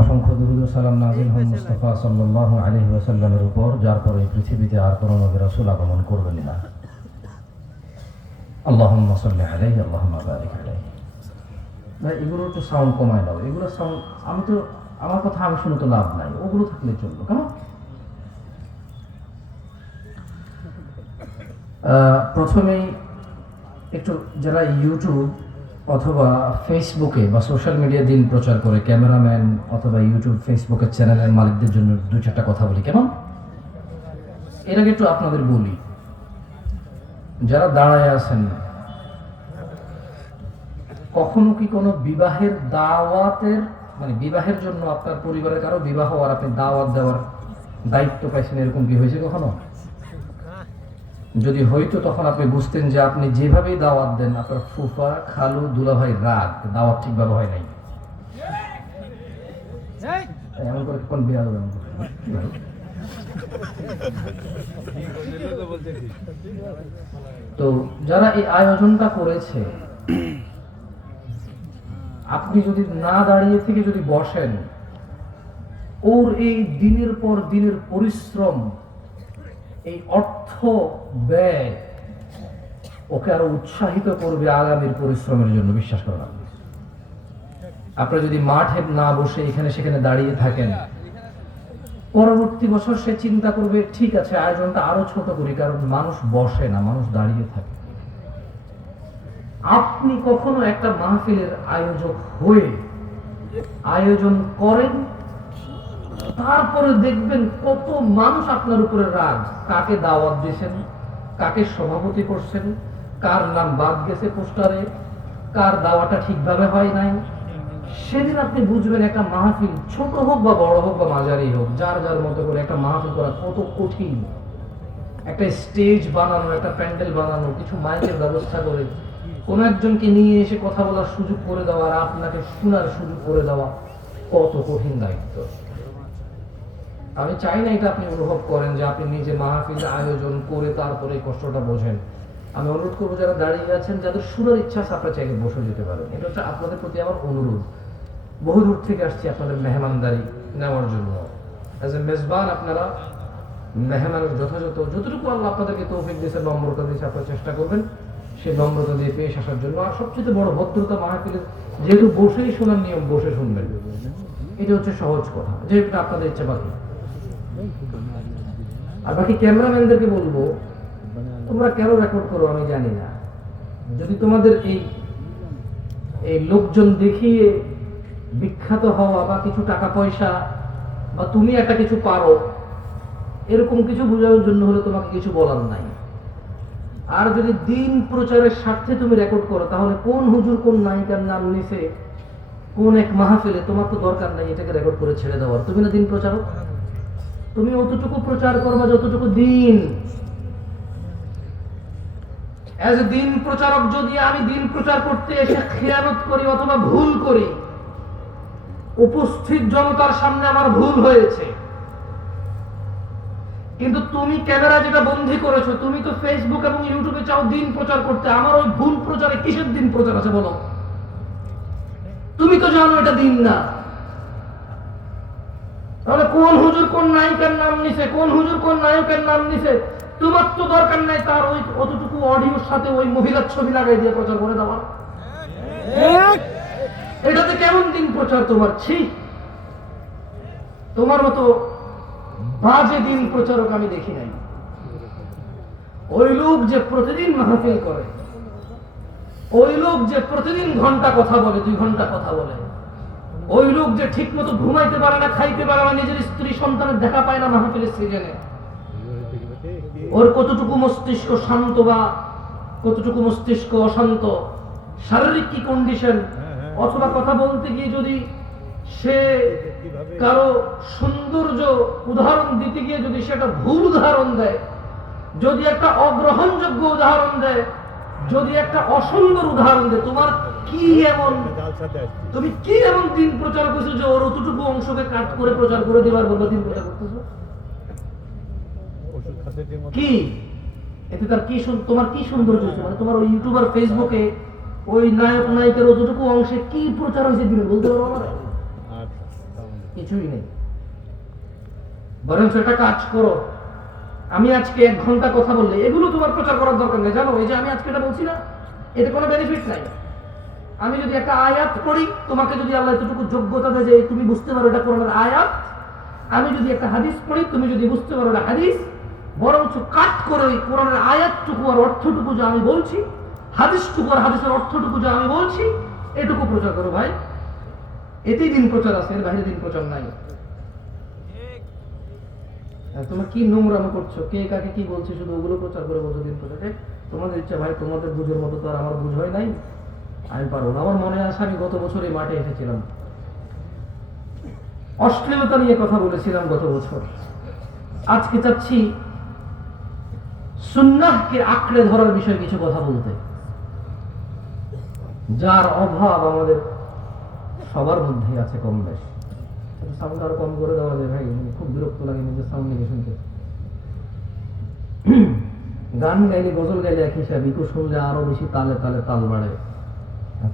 অসংখ্য দুরূদ ও সালাম নাযিল হন মুস্তাফা সাল্লাল্লাহু আলাইহি ওয়াসাল্লামের উপর, যার পরে পৃথিবীতে আর কোনো নবী রাসূল আগমন করবেন না। আল্লাহুম্মা সাল্লি আলাইহি আল্লাহুম্মা বারিক আলাইহি। ভাই এগুলো একটু সাউন্ড কমায় দাও। এগুলো সাউন্ড আমি তো আমার কথা আমি শুনে তো লাভ নাই, ওগুলো থাকলে চলবে কেন? প্রথমেই একটু যারা ইউটিউব অথবা ফেসবুকে বা সোশ্যাল মিডিয়া দিন প্রচার করে ক্যামেরাম্যান অথবা ইউটিউব ফেসবুকের চ্যানেলের মালিকদের জন্য দুই চারটা কথা বলি কেমন? এর আগে একটু আপনাদের বলি, যারা দাঁড়ায় আছেন, কখনো কি কোনো বিবাহের দাওয়াতের মানে বিবাহের জন্য আপনার পরিবারের কারো বিবাহ আর আপনি দাওয়াত দেওয়ার দায়িত্ব পাইছেন, এরকম কি হয়েছে কখনো? যদি হইতো তখন আপনি বুঝতেন যে আপনি যেভাবেই দাওয়াত দেন আপনার ফুফা খালু দুলাভাই রাগ, দাওয়াত ঠিকভাবে হয় নাই। এমন করে কোন বিয়া হবে? তো যারা এই আয়োজনটা করেছে, আপনি যদি না দাঁড়িয়ে থেকে যদি বসেন, ওর এই দিনের পর দিনের পরিশ্রম, এই অর্থ ব্যয় ওকে আরো উৎসাহিত করবে আগামীর পরিশ্রমের জন্য, বিশ্বাস করেন। আপনারা যদি মাঠে না বসে এখানে সেখানে দাঁড়িয়ে থাকেন, পরবর্তী বছর সে চিন্তা করবে ঠিক আছে আয়োজনটা আরো ছোট করি, কারণ মানুষ বসে না, মানুষ দাঁড়িয়ে থাকে। আপনি কখনো একটা মাহফিলের আয়োজক হয়ে আয়োজন করেন, তারপরে দেখবেন কত মানুষ আপনার উপরে রাগ, কাকে দাওয়াত দিয়েছেন, কাকে সভাপতি করছেন, কার নাম বাদ গেছে পোস্টারে, কার দাওয়াটা ঠিকভাবে হয় নাই। সেদিন আপনি বুঝবেন একটা মাহফিল ছোট হোক বা বড় হোক বা মাঝারি হোক, যার যার মতো করে একটা মাহফিল করা কত কঠিন। একটা স্টেজ বানানো, একটা প্যান্ডেল বানানো, কিছু মাইকের ব্যবস্থা করে কোন একজনকে নিয়ে এসে কথা বলার সুযোগ করে দেওয়া আর আপনাকে শোনার সুযোগ করে দেওয়া কত কঠিন দায়িত্ব। আমি চাই না এটা আপনি অনুভব করেন যে আপনি নিজে মাহফিল আয়োজন করে তারপরে কষ্টটা বোঝেন। আমি অনুরোধ করবো যারা দাঁড়িয়ে আছেন, যাদের শোনার ইচ্ছা আছে আপনারা চাইলে বসে যেতে পারেন। এটা হচ্ছে আপনাদের প্রতি আমার অনুরোধ। বহু দূর থেকে আসছি আপনাদের মেহমানদারি নেওয়ার জন্য। অ্যাজ এ মেজবান আপনারা মেহমানের যতটুকু আল্লাহ আপনাদেরকে তৌফিক দিয়েছে, নম্রতা দিয়েছে, আপনারা চেষ্টা করবেন সেই নম্রতা দিয়ে পেশ আসার জন্য। আর সবচেয়ে বড় ভদ্রতা মাহফিলের, যেহেতু বসেই শোনার নিয়ম, বসে শুনবেন, এটা হচ্ছে সহজ কথা, যেহেতু আপনাদের ইচ্ছা বাকি। আর বাকি ক্যামেরাম্যানদেরকে বলবো, তোমরা কেন রেকর্ড করো আমি জানি না। যদি তোমাদের এই লোকজন দেখিয়ে বিখ্যাত হওয়া বা কিছু টাকা পয়সা বা তুমি একটা কিছু পারো এরকম কিছু বোঝানোর জন্য হলে তোমাকে কিছু বলার নাই। আর যদি দিন প্রচারের স্বার্থে তুমি রেকর্ড করো, তাহলে কোন হুজুর কোন নায়িকার নাম নিছে কোন এক মাহফিলে, তোমার তো দরকার নাই এটাকে রেকর্ড করে ছেড়ে দেওয়ার। তুমি না দিন প্রচারক, তুমি অতটুকু প্রচার করবা যতটুকু দিন। এজ এ দিন প্রচারক যদি আমি দিন প্রচার করতে এসে খেয়ানত করি অথবা ভুল করি, উপস্থিত জনতার সামনে আমার ভুল হয়েছে, কিন্তু তুমি ক্যামেরা যেটা বন্দী করেছো, তুমি তো ফেসবুক এবং ইউটিউবে চাও দিন প্রচার করতে, আমার ওই ভুল প্রচারে কিসের দিন প্রচার আছে বলো? তুমি তো জানো এটা দিন না। তাহলে কোন হুজুর কোন নায়িকার নাম নিছে, কোন হুজুর কোন নায়কের নাম নিছে, তোমার তো দরকার নাই তার ওই অতটুকু অডিওর সাথে ওই মহিলার ছবি লাগাই দিয়ে প্রচার করে দেওয়া। এটাতে কেমন দিন প্রচার তোমার? ছি, তোমার মতো বাজে দিন প্রচারক আমি দেখি নাই। ওই লোক যে প্রতিদিন মাহফিল করে, ওই লোক যে প্রতিদিন ঘন্টা কথা বলে, 2 ঘন্টা কথা বলে, ওই লোক যে ঠিক মতো ঘুমাইতে পারে না, খাইতে পারে না, নিজের স্ত্রী সন্তানের দেখা পায় না মাহফিলের সিজনে, ওর কতটুকু মস্তিষ্ক শান্ত বা কতটুকু মস্তিষ্ক অশান্ত, শারীরিক কি কন্ডিশন, অথবা কথা বলতে গিয়ে যদি সে কারো সৌন্দর্য উদাহরণ দিতে গিয়ে যদি সেটা ভুল উদাহরণ দেয়, যদি একটা অগ্রহণযোগ্য উদাহরণ দেয়, যদি একটা অসুন্দর উদাহরণ দেয়, তোমার কি এমন, তুমি কি এমন দিন প্রচার করছো যে ওর অতটুকু অংশকে কাট করে প্রচার করে দেবার বলবো দিন প্রচার করতেছো? কি এতে তার কি তোমার কি সৌন্দর্য হচ্ছে? মানে তোমার ওই ইউটিউবার ফেসবুকে ওই নায়ক নায়িকার অতটুকু অংশে কি প্রচার হয়েছে দিনে বলতে পারো আমার? কিছুই নেই। বরঞ্চ একটা কাজ করো, আমি আজকে 1 ঘন্টা কথা বললে এগুলো তোমার প্রচার করার দরকার নেই। জানো, এই যে আমি আজকে এটা বলছি না, এতে কোনো বেনিফিট নাই। আমি যদি একটা আয়াত পড়ি, তোমাকে যদি আল্লাহ এতটুকু যোগ্যতা দেয় যে তুমি বুঝতে পারো এটা কোরআনের আয়াত, আমি যদি একটা হাদিস পড়ি, তুমি যদি বুঝতে পারো এটা হাদিস, বরঞ্চ কাট করে ওই কোরআনের আয়াতটুকু আর অর্থটুকু যে আমি বলছি, হাদিসটুকু আর হাদিসের অর্থটুকু যে আমি বলছি, এটুকু প্রচার করো ভাই। এতেই দিন প্রচার আছে, এর বাইরে দিন প্রচার নাই। তোমরা কি নোংরামো করছো, কে কাকে কি বলছে, শুধু ওগুলো প্রচার করে বলছো দিন প্রচার। তোমাদের ইচ্ছা ভাই, তোমাদের বুঝের মতো তো আর আমার বুঝ হয় নাই, আমি পারবো না। আমার মনে আছে আমি গত বছর এই মাঠে এসেছিলাম, অশ্লীলতা নিয়ে কথা বলেছিলাম গত বছর। আজকে চাচ্ছি সুন্নাহকে আঁকড়ে ধরার বিষয়ে কিছু কথা বলতে, যার অভাব আমাদের সবার মধ্যে আছে কম বেশ। সাউন্ড আরো কম করে দেওয়া যায় ভাই, খুব বিরক্ত লাগে নিজের সাউন্ড নিয়ে শুনতে। গান গাইলে গজল গাইলে এক হিসাব, ইকো শুনলে আরো বেশি তালে তালে তাল বাড়ে,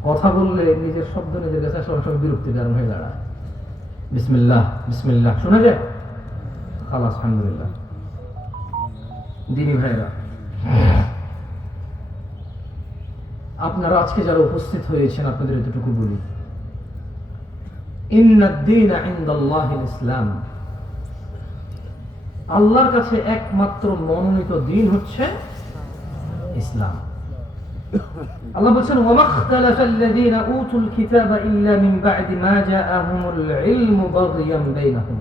কথা বললে নিজের শব্দ নিজের কাছে সবসময় বিরক্তির কারণ হয়ে দাঁড়ায়। বিসমিল্লাহ বিসমিল্লাহ শোনা যায়, খালাস আলহামদুলিল্লাহ। দিনী ভাইরা, আপনারা আজকে যারা উপস্থিত হয়েছেন, আপনাদের এতটুকু বলি, ইন্নাদ-দীনা ইনদাল্লাহিল ইসলাম, আল্লাহর কাছে একমাত্র মনোনীত দ্বীন হচ্ছে ইসলাম। আল্লাহ বলেন, ওয়া মাখতালাফাল্লাযীনা উতুল কিতাবা ইল্লা মিন বা'দি মা জাআহুমুল ইলমু বাগিয়ান বাইনাহুম,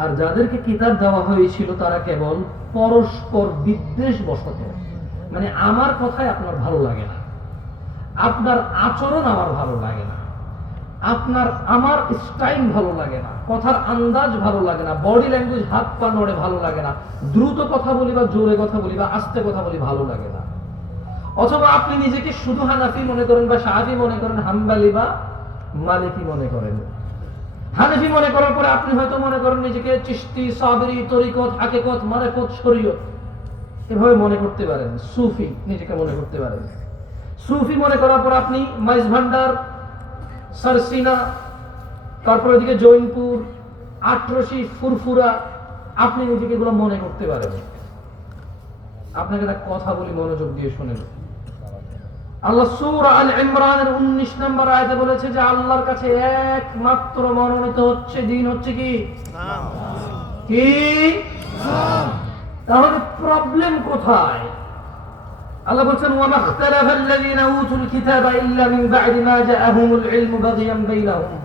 আর যাদেরকে কিতাব দেওয়া হয়েছিল তারা কেবল পরস্পর বিদ্বেষ বশত, মানে আমার কথাই আপনার ভালো লাগে না, আপনার আচরণ আমার ভালো লাগে না, আপনার আমার স্টাইল ভালো লাগে না, কথার আন্দাজ ভালো লাগে না, বডি ল্যাঙ্গুয়েজ হাত পা নড়ে ভালো লাগে না, দ্রুত কথা বলি বা জোরে কথা বলি বা আস্তে কথা বলি ভালো লাগে না। অথবা আপনি নিজেকে শুধু হানাফি মনে করেন বা শাফি মনে করেন, হাম্বালি বা মালিকি মনে করেন। হানাফি মনে করার পরে আপনি হয়তো মনে করেন নিজেকে চিশতি, সাবরি, তরিকত, হাকিকত, মারিফত, শরীয়ত এভাবে মনে করতে পারেন। সুফি নিজেকে মনে করতে পারেন। সুফি মনে করার পর আপনি মাইজ ভান্ডার, সারসিনা, তারপরে এদিকে জৈনপুর, আটরশি, ফুরফুরা, আপনি নিজেকে এগুলো মনে করতে পারেন। আপনাকে একটা কথা বলি, মনোযোগ দিয়ে শুনেন। আল্লাহ সূরা আল ইমরানের 19 নম্বর আয়াতে বলেছে যে আল্লাহর কাছে একমাত্র মনোনীত হচ্ছে দ্বীন হচ্ছে কি? কি? তাহলে প্রবলেম কোথায়? আল্লাহ বলেন, ওয়া মাখতালাফাল্লাযীনা উতুল কিতাবা ইল্লা মিন বা'দি মা জাআহুমুল ইলমু বাগিয়ান বাইনাহুম,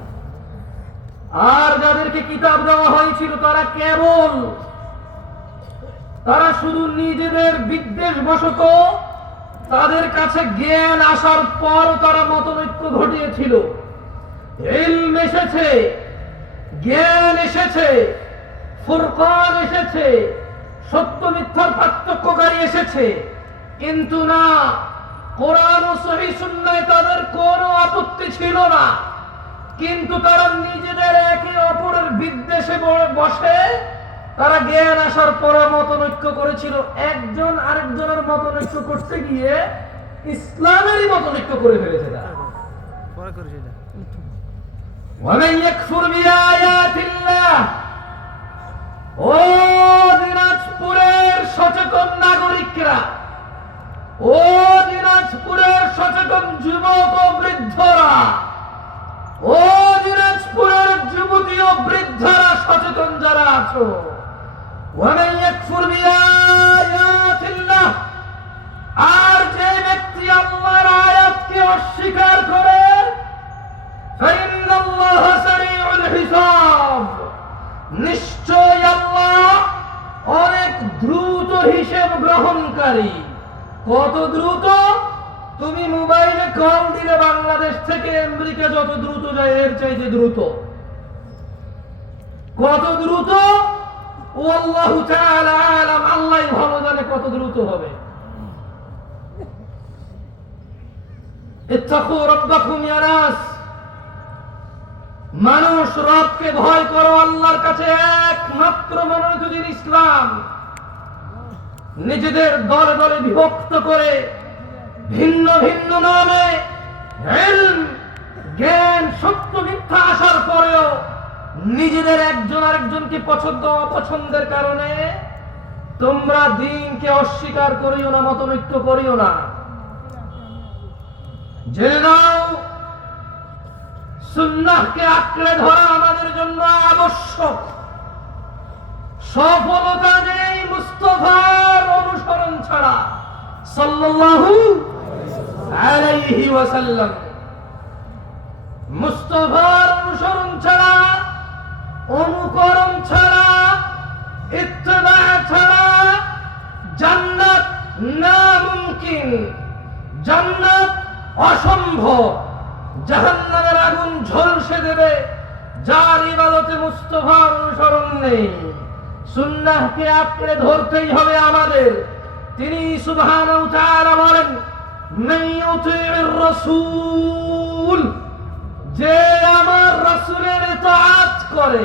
আর যাদেরকে কিতাব দেওয়া হয়েছিল তারা শুধু নিজেদের বিদ্বেষ বশত, তাদের কাছে জ্ঞান আসার পর তারা মতনৈক্য ঘটিয়েছিল। ইলম এসেছে, জ্ঞান এসেছে, ফুরকান এসেছে, সত্য মিথ্যার পার্থক্যকারী এসেছে, কিন্তু না, কোরআন ও সহিহ সুন্নাহে তাদের কোনো আপত্তি ছিল না, কিন্তু তারা নিজেদের একে অপরের বিদ্বেষে বসে তারা জ্ঞান আসার পর মতনৈক্য করেছিল। একজন আরেকজনের মতনৈক্য করতে গিয়ে ইসলামেরই মতনৈক্য করে ফেলেছে। তারা ওয়ামান ইয়াকফুর বিআয়াতিল্লাহ, ও দিনাজপুরের সচেতন নাগরিকরা, ও দিনাজপুরের সচেতন যুবক ও বৃদ্ধরা, ও দিনাজপুরের যুবতী ও বৃদ্ধরা, সচেতন যারা আছো, ওয়ামান ইয়াকফুর বিআয়াতিল্লাহ, আর যে ব্যক্তি আল্লাহর আয়াতকে অস্বীকার করে, ফাইন্নাল্লাহা সারিউল হিসাব, নিশ্চয় আল্লাহ অনেক দ্রুত হিসাব গ্রহণকারী। কত দ্রুত? তুমি মোবাইলে কল দিলে বাংলাদেশ থেকে আমেরিকা যত দ্রুত যায় এর চাইতে দ্রুত। কত দ্রুত? আল্লাহু তাআলা আলাম, আল্লাহই ভালো জানে কত দ্রুত হবে। ইত্তাকু রাব্বাকুম ইয়া নাস, মানুষ রবকে ভয় করো। আল্লাহর কাছে একমাত্র মনোনীত দ্বীন ইসলাম। নিজেদের দলে দলে বিভক্ত করে ভিন্ন ভিন্ন নামে ইলম, জ্ঞান, সত্য মিথ্যা আসার পরেও নিজেদের একজন আরেকজনকে পছন্দ অপছন্দের কারণে তোমরা দ্বীনকে অস্বীকার করিও না, মতনৈক্য করিও না। জেনে নাও, সুন্নাহকে আঁকড়ে ধরা আমাদের জন্য আবশ্যক। সফলতা নেই মুস্তাফার অনুসরণ ছাড়া, সাল্লাল্লাহু আলাইহি ওয়াসাল্লাম। মুস্তাফার অনুসরণ ছাড়া, অনুকরণ ছাড়া, ইত্তেবা ছাড়া জান্নাত নামুমকিন, জান্নাত অসম্ভব। জাহান্নামের আগুন ঝলসে দেবে যার ইবাদতে মুস্তাফার অনুসরণ নেই। সুন্নাহকে আঁকড়ে ধরতেই হবে আমাদের। তিনি সুবহানাহু ওয়া তাআলা বলেন, মান ইউতি'র রাসূল, যে আমার রাসূলের ইতাআত করে,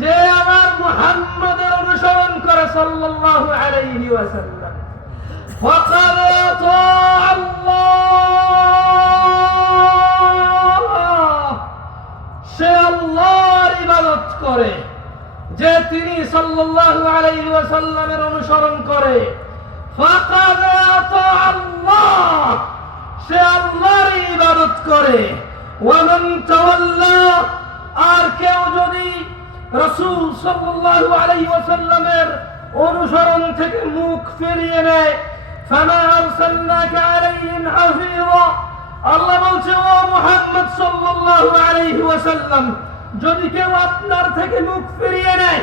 যে আমার মুহাম্মদের অনুসরণ করে সাল্লাল্লাহু আলাইহি ওয়াসাল্লাম, ফাকাদ আতা'a আল্লাহ, সে আল্লাহর ইবাদত করে। যে তিনি সাল্লাল্লাহু আলাইহি ওয়াসাল্লামের অনুসরণ করে, ফাকাদ আতা'a আল্লাহ, সে আল্লাহর ইবাদত করে। ওয়া মান তাওয়াল্লা, আর কেউ যদি রাসূল সাল্লাল্লাহু আলাইহি ওয়াসাল্লামের অনুসরণ থেকে মুখ ফিরিয়ে নেয়, ফামা আরসালনাকা আলাইহিম হাফিযা, আল্লাহ বলছে, ও মুহাম্মদ সাল্লাল্লাহু আলাইহি ওয়াসাল্লাম, যদি কেউ আপনার থেকে মুখ ফিরিয়ে নেয়,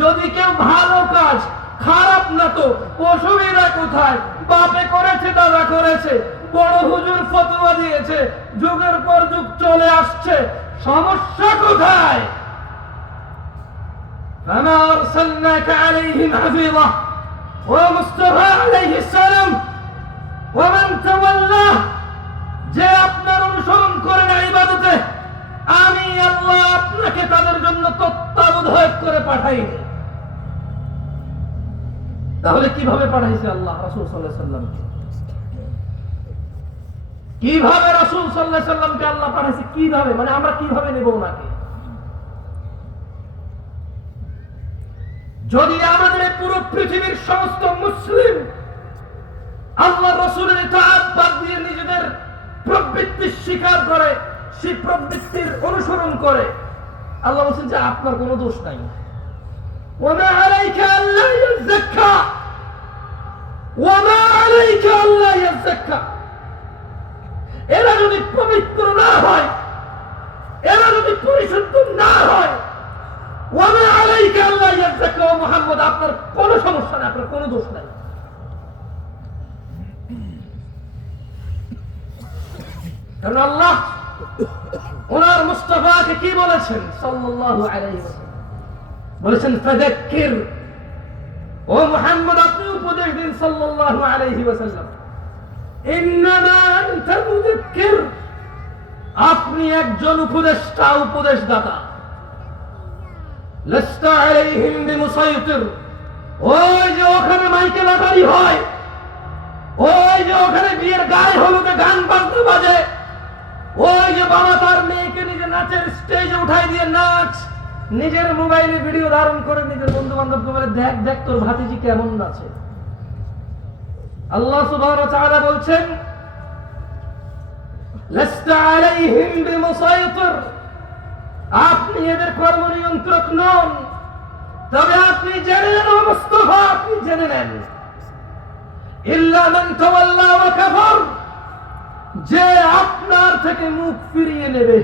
যদি কেউ ভালো কাজ, খারাপ না তো অসুবিধা কোথায়? বাপে করেছে, দাদা করেছে, বড় হুজুর ফতোয়া দিয়েছে, যুগের পর যুগ চলে আসছে, সমস্যা কোথায়? فما أرسلناك عليهم حفيظا ومصطفى عليه السلام ومن تولى, যে আপনার অনুসরণ করে না ইবাদতে, আমি আল্লাহ আপনাকে তাদের জন্য তত্ত্বাবধায়ক করে পাঠাইনি। তাহলে কিভাবে পাঠাইছে আল্লাহ রাসূল সাল্লাল্লাহু আলাইহি সাল্লামকে? কিভাবে রাসূল সাল্লাল্লাহু আলাইহি সাল্লামকে আল্লাহ পাঠাইছে? কিভাবে, মানে আমরা কিভাবে নেব ওনাকে? যদি আমাদের পুরো পৃথিবীর সমস্ত মুসলিম আল্লাহ রাসূলের ইতাআত বাদ দিয়ে নিজেদের প্রবৃত্তি স্বীকার করে, সেই প্রবৃত্তির অনুসরণ করে, আল্লাহ বলেন যে আপনার কোনো দোষ নাই। ওয়া আলাইকা আল্লা ইয়াযাক্কা, ওয়া আলাইকা আল্লা ইয়াযাক্কা। এরা যদি পবিত্র না হয়, এরা যদি পরিশুদ্ধ না হয়, ওয়া আলাইকা আল্লা ইয়াযাক্কা, ও মুহাম্মদ আপনার কোনো সমস্যা নাই, আপনার কোনো দোষ নাই। কারণ আল্লাহ ওনার মুস্তাফাকে কি বলেছেন সাল্লাল্লাহু আলাইহি ওয়াসাল্লাম? বলেছেন ফাযাক্কির, ও মুহাম্মদ আপনি উপদেশ দিন সাল্লাল্লাহু আলাইহি ওয়াসাল্লাম। ইন্নামা আনতা মুযাক্কির, আপনি একজন উপদেষ্টা, উপদেশদাতা। লাস্তা আলাইহিম বিমুসাইতির, ওই যে ওখানে মাইকে লাগাই হয়, ওই যে ওখানে বিয়ের গায়ে হলুদে গান বাজনা বাজে, ওই যে বাবা তার মেয়েকে নিজে নাচের স্টেজে উঠাই দিয়ে নাচ, নিজের মোবাইলে ভিডিও ধারণ করে নিজের বন্ধু বান্ধবকে বলে দেখ দেখ তোর ভাতিজি কেমন নাচে। আল্লাহ সুবহানাহু ওয়া তাআলা বলছেন লাস্তা আলাইহিম বিমুসাইতির, আপনি এদের কর্ম নিয়ন্ত্রক নন। তবে আপনি জেনে নেন ও মুস্তাফা, আপনি জেনে নেন, ইল্লা মান তাওয়াল্লা ওয়া কাফার, যে আপনার থেকে মুখ ফিরিয়ে নেবে,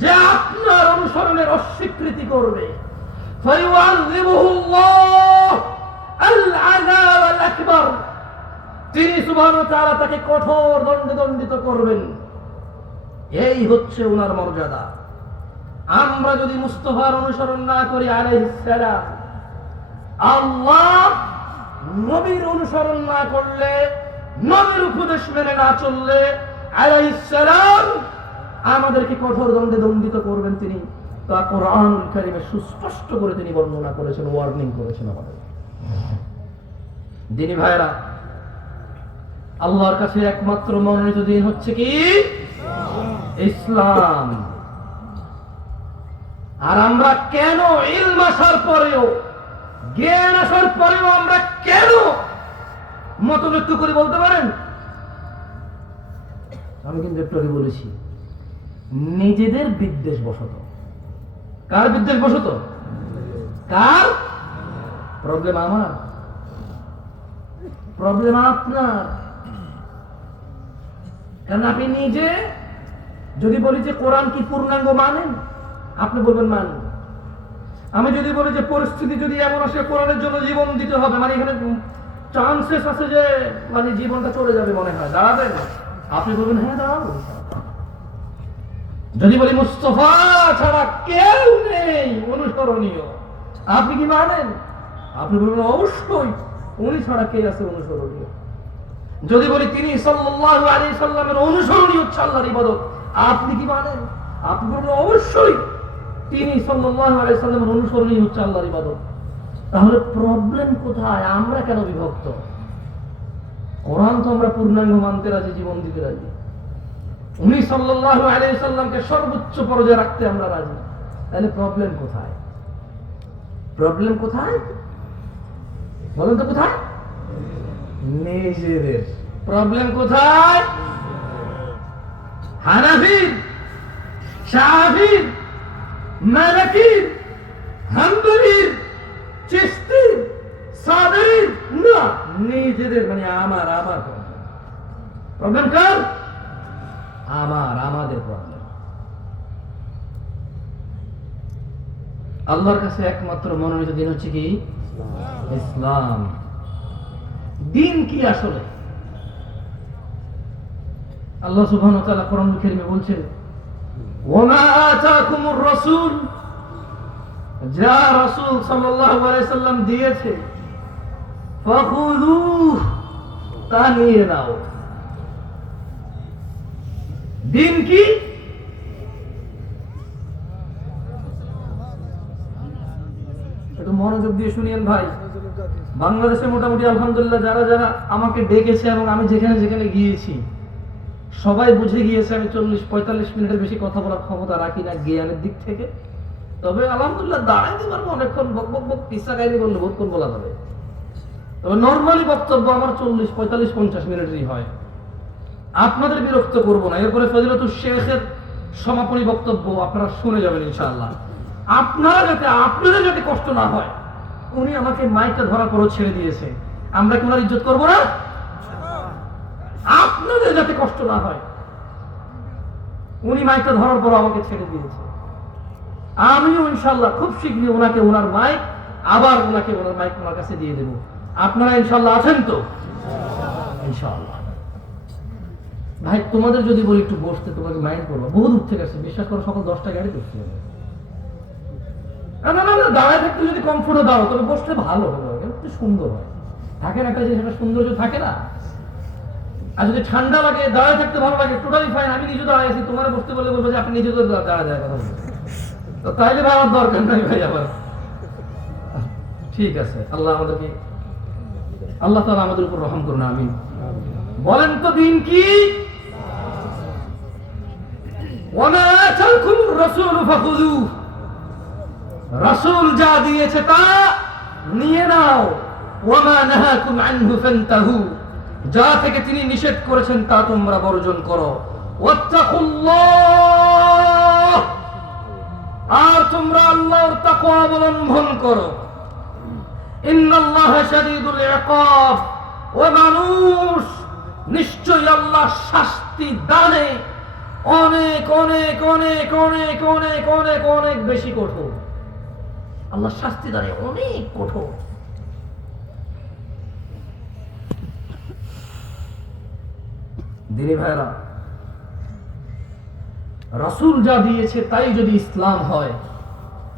যে আপনার অনুসরণের অস্বীকৃতি করবে, ফায়ুআযিবুহুল্লাহ আল আযাব আল আকবার, তিনি সুবহানাহু ওয়া তাআলা তাকে কঠোর দণ্ডে দণ্ডিত করবেন। এই হচ্ছে ওনার মর্যাদা। আমরা যদি মুস্তাফার অনুসরণ না করি আলাইহিস সালাম, আল্লাহ নবীর অনুসরণ না করলে, নবীর উপদেশ মেনে না চললে আলাইহিস সালাম আমাদেরকে কঠোর দণ্ডে দণ্ডিত করবেন। তিনি তা কোরআনুল কারীমে সুস্পষ্ট করে তিনি বর্ণনা করেছেন, ওয়ার্নিং করেছেন আমাদের। দিনী ভাইরা, আল্লাহর কাছে একমাত্র মনোনীত দিন হচ্ছে কি? ইসলাম। আর আমরা কেন ইলম আসার পরেও, জ্ঞান আসার পরেও আমরা কেন মতনৈক্য করে বলতে পারেন? আমি কিন্তু একটু আগে বলেছি, নিজেদের বিদ্বেষ বশত। কার বিদ্বেষ বশত? কার? প্রবলেম আমার, প্রবলেম আপনার। কারণ আপনি নিজে যদি বলি যে কোরআন কি পূর্ণাঙ্গ মানেন, আপনি বলবেন মানেন। আমি যদি বলি যে পরিস্থিতি যদি এমন আসে কোরআনের জন্য জীবন দিতে হবে, মানে এখানে চান্সেস আছে যে মানে জীবনটা চলে যাবে, মনে হয় দাঁড়াবেন, আপনি বলবেন হ্যাঁ দাঁড়াবো। যদি বলি মুস্তাফা ছাড়া কেউ নেই অনুসরণীয়, আপনি কি মানেন? আপনি বলবেন অবশ্যই, উনি ছাড়া কে আছে অনুসরণীয়। যদি বলি তিনি সাল্লাল্লাহু আলাইহি সাল্লামের অনুসরণীয় হচ্ছে আল্লাহর ইবাদত, আপনি কি মানেন? আপনি বলবেন অবশ্যই, তিনি সাল্লাল্লাহু আলাইহি সাল্লামের অনুসরণীয় হচ্ছে আল্লাহর ইবাদত। তাহলে প্রবলেম কোথায়? আমরা কেন বিভক্ত? কোরআন তো আমরা পূর্ণাঙ্গ মানতে রাজি, জীবন দিতে রাজি। উনি সাল্লাল্লাহু আলাইহি সাল্লামকে সর্বোচ্চ পর্যায়ে রাখতে আমরা রাজি। তাহলে প্রবলেম কোথায়? প্রবলেম কোথায় বলেন তো? কোথায়? নিজেদের। প্রবলেম কোথায়? হানাফির, শাফির, মালিকির, হাম্বলির, চিশতির, সাদরির না, নিজেদের। মানে আমার প্রবলেম কার? আমাদের প্রবলেম। আল্লাহর কাছে একমাত্র মনোনীত দিন হচ্ছে কি? ইসলাম। দিন কি আসলে? আল্লাহ সুবহানাহু ওয়া তাআলা কোরআনুল কারীমে বলছেন, ওয়া আতাকুমুর রাসূল, যা রাসূল সাল্লাল্লাহু আলাইহি সাল্লাম দিয়েছে, ফাখুযুহু, তা নিয়ে নাও। দিন কি? একটু মনোযোগ দিয়ে শুনিয়েন ভাই। বাংলাদেশে মোটামুটি আলহামদুলিল্লাহ যারা যারা আমাকে ডেকেছে এবং আমি যেখানে যেখানে গিয়েছি, সবাই বুঝে গিয়েছে আমি 40-45 মিনিটের বেশি কথা বলার ক্ষমতা রাখি না জ্ঞানের দিক থেকে। তবে আলহামদুলিল্লাহ দাঁড়াইতে পারবো অনেকক্ষণ, বক বক বক পিসা গাইনি বললে বহুক্ষণ বলা যাবে। তবে নর্মালি বক্তব্য আমার 40-45-50 মিনিটেরই হয়। আপনাদের বিরক্ত করবো না। এরপরে ফজিলাতুল শেখের সমাপনী বক্তব্য আপনারা শুনে যাবেন ইনশাআল্লাহ। আপনাদের যাতে কষ্ট না হয়, উনি আমাকে মাইকটা ধরার পরও ছেড়ে দিয়েছে, আমরা কি ওনার ইজ্জত করবো না? আপনাদের যাতে কষ্ট না হয়, উনি মাইকটা ধরার পর আমাকে ছেড়ে দিয়েছে। আমিও ইনশাআল্লাহ খুব শীঘ্রই ওনাকে ওনার মাইক, আবার ওনাকে ওনার মাইক ওনার কাছে দিয়ে দেবো। আপনারা ইনশাআল্লাহ আছেন তো? ইনশাআল্লাহ। ভাই তোমাদের যদি বলি একটু বসতে, তোমাকে মাইন্ড করবো, বহু দূর থেকে আসছে, বিশ্বাস করো সকাল 10টা গাড়ি করতে হবে। না না না, দাঁড়ায় থাকতে যদি কমফোর্টে দাও, তবে বসতে ভালো হবে, একটু সুন্দর হয়। থাকে না একটা যে সেটা সৌন্দর্য থাকে না। আর যদি ঠান্ডা লাগে, দাঁড়ায় থাকতে ভালো লাগে, টোটালি ফাইন। আমি নিজে দাঁড়ায় আছি, তোমার বসতে বললে বলবো যে আপনি নিজে তো দাঁড়ায় যায় কথা বলবেন, তো তাইলে ভাই আমার দরকার নাই ভাই আবার। ঠিক আছে, আল্লাহ তাআলা আমাদের উপর রহম করুন, আমিন। বলেন তো দিন কি? ওয়ামা আতাকুমুর রাসূলু ফাখুযুহু, রাসূল যা দিয়েছে তা নিয়ে নাও। ওয়ামা নাহাকুম আনহু ফান্তাহু, যা থেকে তিনি নিষেধ করেছেন তা তোমরা বর্জন করো। ওয়াত্তাকুল্লাহ, আর তোমরা আল্লাহর তাকওয়া অবলম্বন করো। ইন্নাল্লাহা শাদীদুল ইকাব, ও মানুষ, নিশ্চয়ই আল্লাহ শাস্তি দানে অনেক অনেক অনেক অনেক অনেক অনেক অনেক বেশি কঠোর। আল্লাহ শাস্তি দানে অনেক কঠোর। দিনী ভাইরা, রাসূল যা দিয়েছে তাই যদি ইসলাম হয়,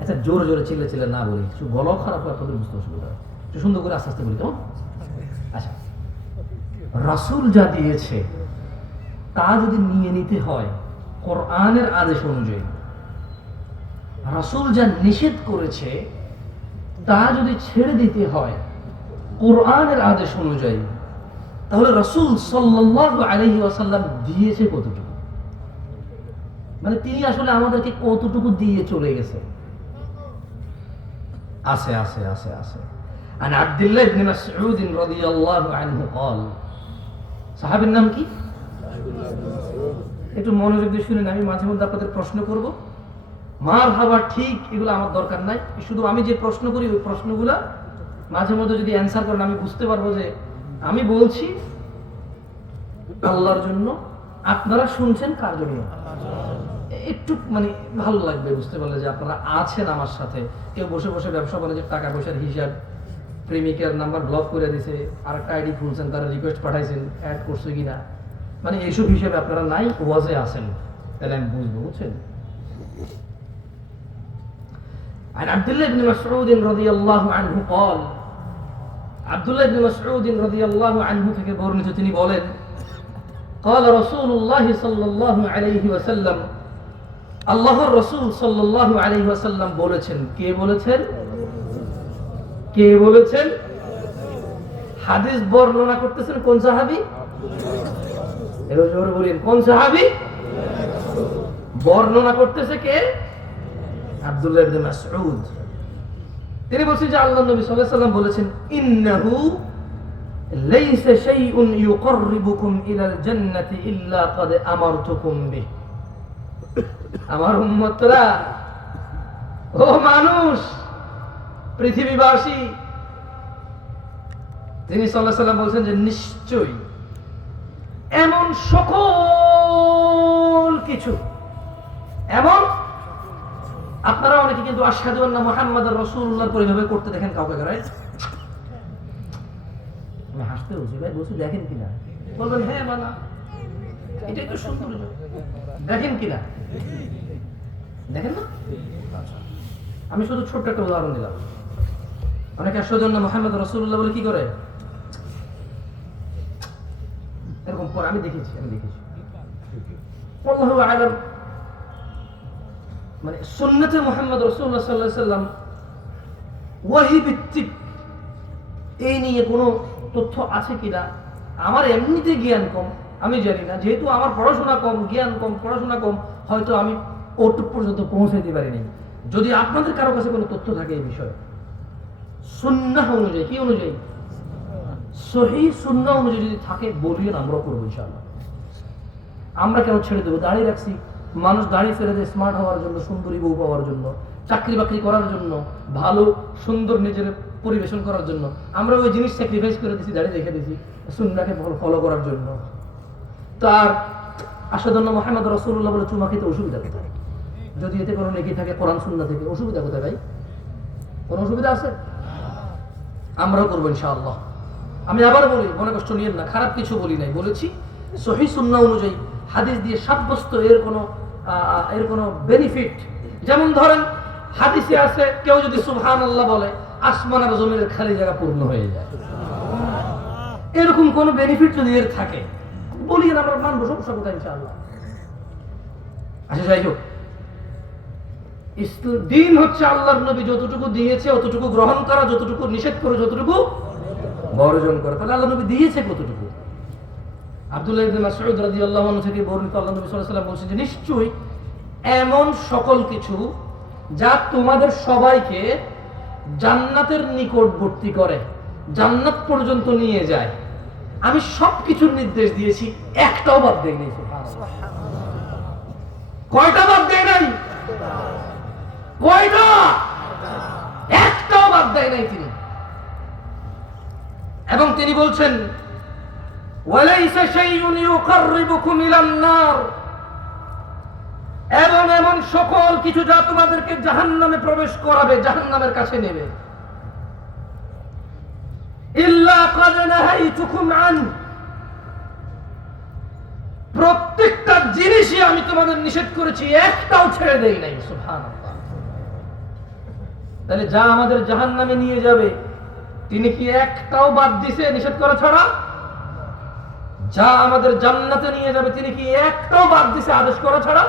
আচ্ছা জোরে জোরে চিল্লে চিল্লে না বলি, একটু গলাও খারাপ হয়, আপনাদের বুঝতে অসুবিধা, একটু সুন্দর করে আস্তে আস্তে বলি তো। আচ্ছা, রাসূল যা দিয়েছে তা যদি নিয়ে নিতে হয় কোরআনের আদেশ অনুযায়ী, রাসূল যা নিষেধ করেছে তা যদি ছেড়ে দিতে হয় কোরআনের আদেশ অনুযায়ী, তাহলে রাসূল সাল্লাল্লাহু আলাইহি ওয়াসাল্লাম দিয়েছে কতটুকু? মানে তিনি আসলে আমাদেরকে কতটুকু দিয়ে চলে গেছে? আছে আছে আছে আছে عن عبد الله بن مسعود رضي الله عنه قال সাহাবীর নাম কি? একটু মনোযোগ দিয়ে শুনেন, আমি মাঝে মধ্যে আপনাদের প্রশ্ন করব, মারহাবা ঠিক এগুলো আমার দরকার নাই, শুধু আমি যে প্রশ্ন করি ওই প্রশ্নগুলা মাঝে মধ্যে যদি অ্যান্সার করেন আমি বুঝতে পারবো যে আমি বলছি আল্লাহর জন্য, আপনারা শুনছেন কার জন্য। একটু মানে ভালো লাগবে বুঝতে পারলে যে আপনারা আছেন আমার সাথে। কেউ বসে বসে ব্যবসা বাণিজ্যের টাকা পয়সার হিসাব, প্রেমিকার নাম্বার ব্লক করে দিছে, আর একটা আইডি খুলছেন, তারা রিকোয়েস্ট পাঠাইছেন অ্যাড করছে কিনা, মানে এইসব হিসেবে আপনারা নাই, ওয়াজে আছেন, তাহলে আমি বুঝবো, বুঝছেন। عن عبد الله بن مسعود رضي الله عنه قال عبد الله بن مسعود رضي الله عنه থেকে বর্ণিত, তিনি বলেন قال رسول الله صلى الله عليه وسلم আল্লাহর রাসূল সাল্লাল্লাহু আলাইহি ওয়াসাল্লাম বলেছেন। কে বলেছেন? কে বলেছেন? হাদিস বর্ণনা করতেছেন কোন সাহাবী? এর জোরে বলেন, কোন সাহাবী? বর্ণনা করতেছে কে? আব্দুল্লাহ ইবনে মাসউদ। তিনি বলেছেন যে আল্লাহর নবী সাল্লাল্লাহু আলাইহি ওয়াসাল্লাম বলেছেন, ইন্নাহু লাইসা শাইউন ইউকাররিবুকুম ইলাল জান্নাতি ইল্লা ক্বাদ আমারতুকুম বিহি। আমার উম্মতরা, ও মানুষ, পৃথিবীবাসী, তিনি সাল্লাল্লাহু আলাইহি ওয়াসাল্লাম বলেছেন যে নিশ্চয়ই এমন সকল কিছু, এমন, আপনারা অনেকে কিন্তু আশহাদু আন্না মুহাম্মাদুর রাসূলুল্লাহ পরে এভাবে করতে দেখেন কাউকে, রাইট? আমি হাসতে বলছি ভাই, বলছি দেখেন কিনা, বলবেন হ্যাঁ মানা, এটাই তো সুন্দর, দেখেন কিনা, দেখেন না? আমি শুধু ছোট্ট একটা উদাহরণ দিলাম। অনেকে আশহাদু আন্না মুহাম্মাদুর রাসূলুল্লাহ বলে কি করে এরকম পরে, আমি দেখেছি আল্লাহু আ'লাম। মানে সুন্নতে মুহাম্মদ রাসূলুল্লাহ সাল্লাল্লাহু আলাইহি ওয়াসাল্লাম ওয়াহী ভিত্তিক এই নিয়ে কোনো তথ্য আছে কিনা, আমার এমনিতে জ্ঞান কম, আমি জানি না, যেহেতু আমার পড়াশোনা কম, জ্ঞান কম, পড়াশোনা কম, হয়তো আমি ওটুক পর্যন্ত পৌঁছাতে পারিনি। যদি আপনাদের কারো কাছে কোনো তথ্য থাকে এই বিষয়ে, সুন্নাহ অনুযায়ী, কি অনুযায়ী? সহিহ সুন্নাহ অনুযায়ী যদি থাকে বলিয়েন, আমরা করবো ইনশাআল্লাহ। আমরা কেন ছেড়ে দেবো? দাঁড়িয়ে রাখছি, মানুষ দাঁড়িয়ে ছেড়ে দেয় স্মার্ট হওয়ার জন্য, সুন্দরী বউ পাওয়ার জন্য, চাকরি বাকরি করার জন্য, ভালো সুন্দর নিজের পরিবেশন করার জন্য। আমরা ওই জিনিস স্যাক্রিফাইস করে দিছি, দাঁড়িয়ে রেখে দিছি সুন্নাহকে ফলো করার জন্য। তার আশহাদু আন্না মুহাম্মাদুর রাসূলুল্লাহ বলে চুমা খেতে অসুবিধা কোথায়? যদি এতে কোনো নেকি থাকে কোরআন সুন্নাহ থেকে, অসুবিধা কোথায় ভাই? কোনো অসুবিধা আছে? আমরাও করবো ইনশাআল্লাহ। আমি আবার বলি, মনে কষ্ট নিয়েন না, খারাপ কিছু বলি নাই, বলেছি সহিহ সুন্নাহ অনুযায়ী হাদিস দিয়ে সাব্যস্ত এর কোনো বেনিফিট। যেমন ধরেন হাদিসে আছে কেউ যদি সুবহানাল্লাহ বলে আসমান আর জমিনের খালি জায়গা পূর্ণ হয়ে যায়, এরকম কোন বেনিফিট যদি এর থাকে বলি, আমরা মানবো, সমস্যা কোথায় ইনশাআল্লাহ। আচ্ছা যাই হোক, দিন হচ্ছে আল্লাহর নবী যতটুকু দিয়েছে অতটুকু গ্রহণ করা, যতটুকু নিষেধ করে যতটুকু বর্জন করা। তাহলে আল্লাহ নবী দিয়েছে কতটুকু? আব্দুল্লাহ ইবনে মাসউদ রাদিয়াল্লাহু আনহু থেকে বর্ণিত, আল্লাহ নবী সাল্লাল্লাহু আলাইহি ওয়াসাল্লাম বলেছেন যে নিশ্চয়ই এমন সকল কিছু যা তোমাদের সবাইকে জান্নাতের নিকটবর্তী করে, জান্নাত পর্যন্ত নিয়ে যায়, আমি সবকিছুর নির্দেশ দিয়েছি, একটাও বাদ দেই নাই। সুবহানাল্লাহ। কয়টা বাদ দেয় নাই? কয়টা? একটাও বাদ দেয় নাই তিনি। এবং তিনি বলছেন ওয়ালাইসা শাইউন ইউকাররিবুকুম ইলান নার, এমন সকল কিছু যা তোমাদেরকে জাহান্নামে প্রবেশ করাবে, জাহান্নামের কাছে নেবে, ইল্লা ক্বাদ নাহাইতুকুম আন, প্রত্যেকটা জিনিসই আমি তোমাদের নিষেধ করেছি, একটাও ছেড়ে দেই নাই। সুবহানাল্লাহ। তাহলে যা আমাদের জাহান্নামে নিয়ে যাবে তিনি কি একটাও বাদ দিছে নিষেধ করা ছাড়া? যা আমাদের জান্নাতে নিয়ে যাবে তিনি কি একটাও বাদ দিছে আদেশ করা ছাড়া?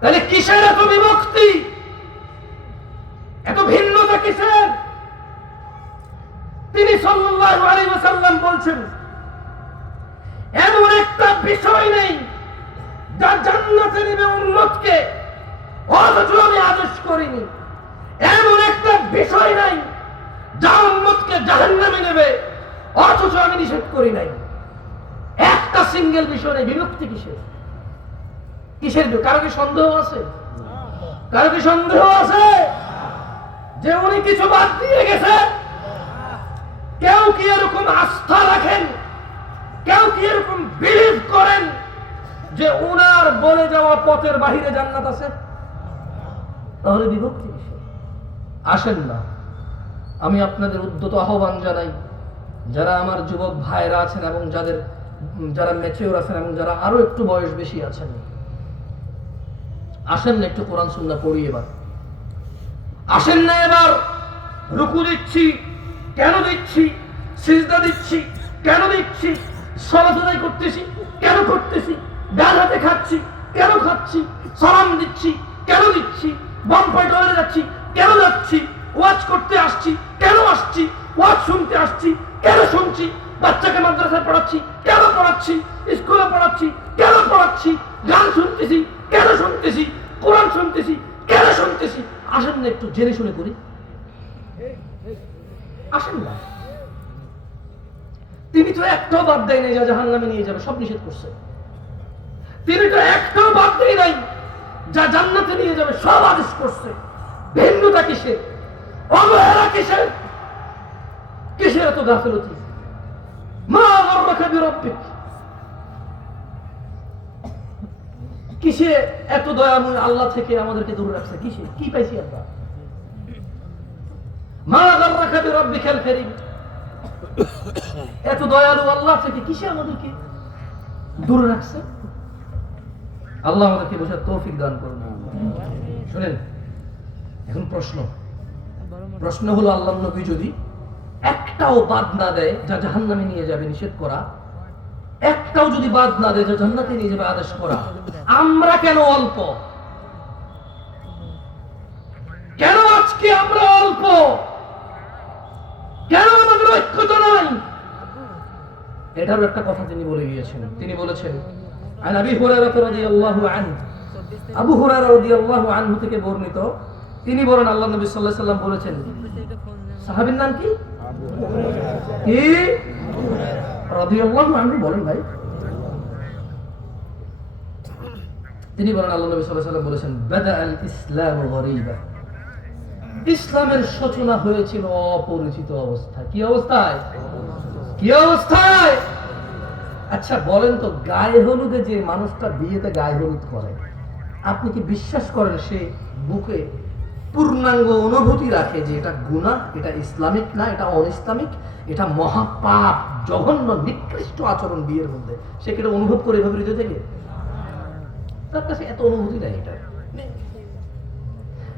তাহলে কিসের এত বিভক্তি, এত ভিন্নতা কিসের? তিনি সাল্লাল্লাহু আলাইহি ওয়াসাল্লাম বলছেন এমন একটা বিষয় নেই যা জান্নাতে নেবে উম্মতকে, অথচ আমি আদেশ করিনি। এমন একটা বিষয় নেই, বিভক্তি কিসের? কিসের? কারো কি সন্দেহ আছে? কারো কি সন্দেহ আছে যে উনি কিছু বাদ দিয়ে গেছে? কেউ কি এরকম আস্থা রাখেন, কেউ কি এরকম বিলিভ করেন যে উনার বলে যাওয়া পথের বাহিরে জান্নাত আছে? তাহলে বিভক্তি কিসের? আসেন না, আমি আপনাদের উদ্যত আহ্বান জানাই, যারা আমার যুবক ভাইরা আছেন এবং যারা ম্যাচিওর আছেন এবং যারা আরো একটু বয়স বেশি আছেন, আসেন না একটু কোরআন সুন্নাহ পড়ি। এবার আসেন না, এবার রুকু দিচ্ছি কেন দিচ্ছি, সিজদা দিচ্ছি কেন দিচ্ছি, সালাত আদায় করতেছি কেন করতেছি, ডান হাতে খাচ্ছি কেন খাচ্ছি, সালাম দিচ্ছি কেন দিচ্ছি, বাম পায়ে টয়লেটে যাচ্ছি কেন যাচ্ছি, ওয়াজ করতে আসছি কেন আসছি, ওয়াজ শুনতে আসছি কেন শুনছি, বাচ্চাকে মাদ্রাসায় পড়াচ্ছি কেন পড়াচ্ছি, স্কুলে পড়াচ্ছি কেন পড়াচ্ছি, গান শুনতেছি কেন শুনতেছি, কোরআন শুনতেছি কেন শুনতেছি। আসেন না একটু জেনে শুনে করি। আসেন না, তিনি তো একটাও বাদ দেয় নাই যা জাহান্নামে নিয়ে যাবে, সব নিষেধ করছে। তিনি তো একটাও বাদ দেয় নাই যা জান্নাতে নিয়ে যাবে, সব আদেশ করছে। ভিন্নতা কিসের? অবহেলা কিসের? কিসের এত গাফিলতি? মা গাররাকা বিরাব্বিক, কিসে এত দয়াময় আল্লাহ থেকে আমাদেরকে দূরে রাখছে? কিসে? কি পাইছি আমরা? মা গাররাকা বিরাব্বিকাল কারীম, এত দয়ালু আল্লাহ থেকে কিসে আমাদেরকে দূরে রাখছে? আল্লাহ আমাদেরকে বোঝার তৌফিক দান করুন। শুনেন, এখন প্রশ্ন হলো, আল্লাহর নবী যদি একটাও বাদ না দেয় যা জাহান্নামে নিয়ে যাবে নিষেধ করা, একটাও যদি বাদ না দেয় যা জান্নাতে নিয়ে যাবে আদেশ করা, আমরা কেন অল্প? কেন আজকে আমরা অল্প? কেন আমাদের ঐক্যতা নাই? এটারও একটা কথা তিনি বলে গিয়েছেন। তিনি বলেছেন, আন আবি হুরায়রা রাদিয়াল্লাহু আনহু, আবু হুরায়রা রাদিয়াল্লাহু আনহু থেকে বর্ণিত, তিনি বলেন আল্লাহর নবী সাল্লাল্লাহু আলাইহি সাল্লাম বলেছেন, সাহাবীর নাম কি? কি রাদিয়াল্লাহু আনহু বলেন ভাই। তিনি বলেন আল্লাহর নবী সাল্লাল্লাহু আলাইহি সাল্লাম বলেছেন, বাদাআল ইসলামু গরীবা, ইসলামের সূচনা হয়েছিল অপরিচিত অবস্থায়। কি অবস্থায়? কি অবস্থায়? আচ্ছা বলেন তো, গায়ে হলুদে যে মানুষটা বিয়েতে গায়ে হলুদ করে, আপনি কি বিশ্বাস করেন সে বুকে পূর্ণাঙ্গ অনুভূতি রাখে যে এটা গুনাহ, এটা ইসলামিক না, এটা অনিসলামিক, এটা মহাপাপ, জঘন্য নিকৃষ্ট আচরণ বিয়ের মধ্যে? সে কি এটা অনুভব করে এভাবে হৃদয় থেকে? তার কাছে এত অনুভূতি নাই এটা।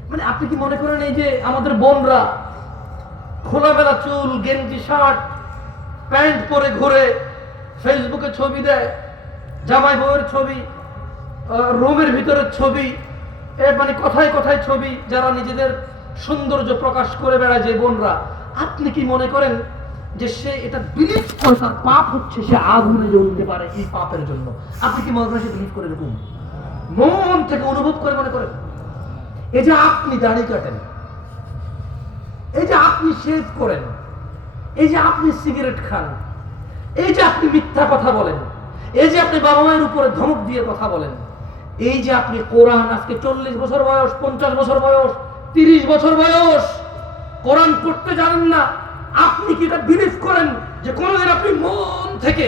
মানে আপনি কি মনে করেন এই যে আমাদের বোনরা খোলামেলা চুল, গেঞ্জি শার্ট প্যান্ট পরে ঘুরে, ফেসবুকে ছবি দেয়, জামাই বউয়ের ছবি, রুমের ভিতরের ছবি, মানে কথায় কথায় ছবি, যারা নিজেদের সৌন্দর্য প্রকাশ করে বেড়ায় যে বোনরা, আপনি কি মনে করেন যে সে এটা বিলিভ করে তার পাপ হচ্ছে, সে আগুনে জ্বলতে পারে এই পাপের জন্য? আপনি কি মনে করেন সে বিলিভ করে? এরকম মন থেকে অনুভব করে মনে করেন? এই যে আপনি দাড়ি কাটেন, এই যে আপনি শেভ করেন, এই যে আপনি সিগারেট খান, এই যে আপনি মিথ্যা কথা বলেন, এই যে আপনি বাবা মায়ের উপরে ধমক দিয়ে কথা বলেন, এই যে আপনি কোরআন আজকে 40 বছর বয়স, 50 বছর বয়স, 30 বছর বয়স কোরআন পড়তে জানেন না, আপনি কি এটা বিলিভ করেন যে কোনোদিন আপনি মন থেকে,